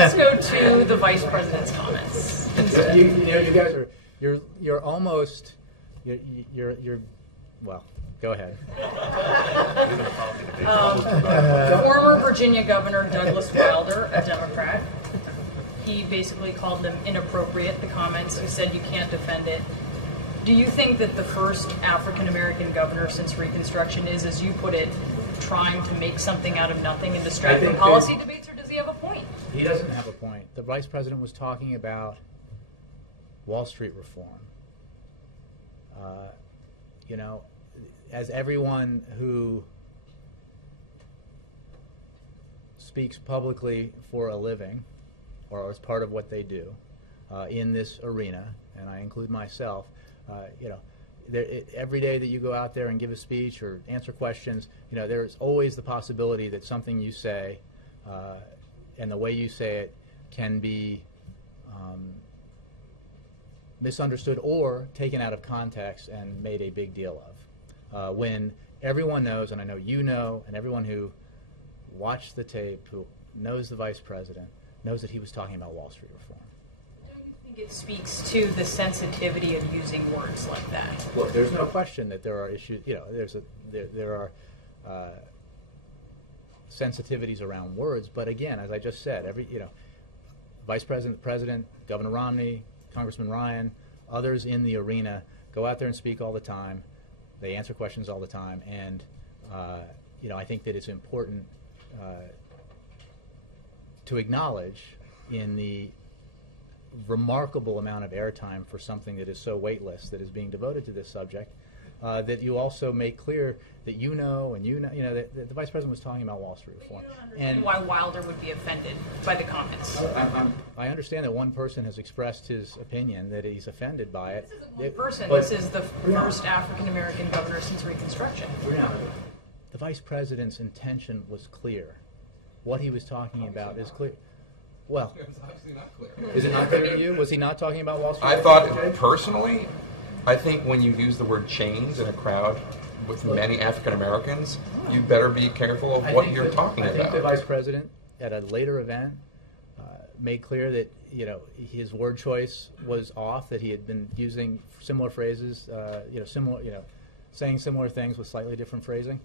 let's go to the Vice President's comments. You guys are you're almost you're well. Go ahead. Former Virginia Governor Douglas Wilder, a Democrat, he basically called them inappropriate, the comments. He said you can't defend it. Do you think that the first African-American governor since Reconstruction is, as you put it, trying to make something out of nothing and distract from policy debates, or does he have a point? He doesn't have a point. The Vice President was talking about Wall Street reform. You know, as everyone who speaks publicly for a living, or as part of what they do in this arena, and I include myself, you know, every day that you go out there and give a speech or answer questions, you know, there's always the possibility that something you say and the way you say it can be misunderstood or taken out of context and made a big deal of. When everyone knows, and I know you know, and everyone who watched the tape, who knows the Vice President, knows that he was talking about Wall Street reform. Don't you think it speaks to the sensitivity of using words like that? Look, there's no question that there are issues. You know, there are sensitivities around words. But again, as I just said, Vice President, President, Governor Romney, Congressman Ryan, others in the arena go out there and speak all the time. They answer questions all the time, and you know, I think that it's important to acknowledge in the remarkable amount of airtime for something that is so weightless that is being devoted to this subject, that you also make clear that you know that the Vice President was talking about Wall Street reform. And why Wilder would be offended by the comments. I understand that one person has expressed his opinion that he's offended by it. This isn't one person. This is the first African-American governor since Reconstruction. The Vice President's intention was clear. What he was talking about is clear. Well, is it not clear to you? Was he not talking about Wall Street? I thought, personally, I think when you use the word chains in a crowd with many African Americans, you better be careful of what you're talking about. I think the Vice President, at a later event, made clear that his word choice was off, that he had been using similar phrases, saying similar things with slightly different phrasing.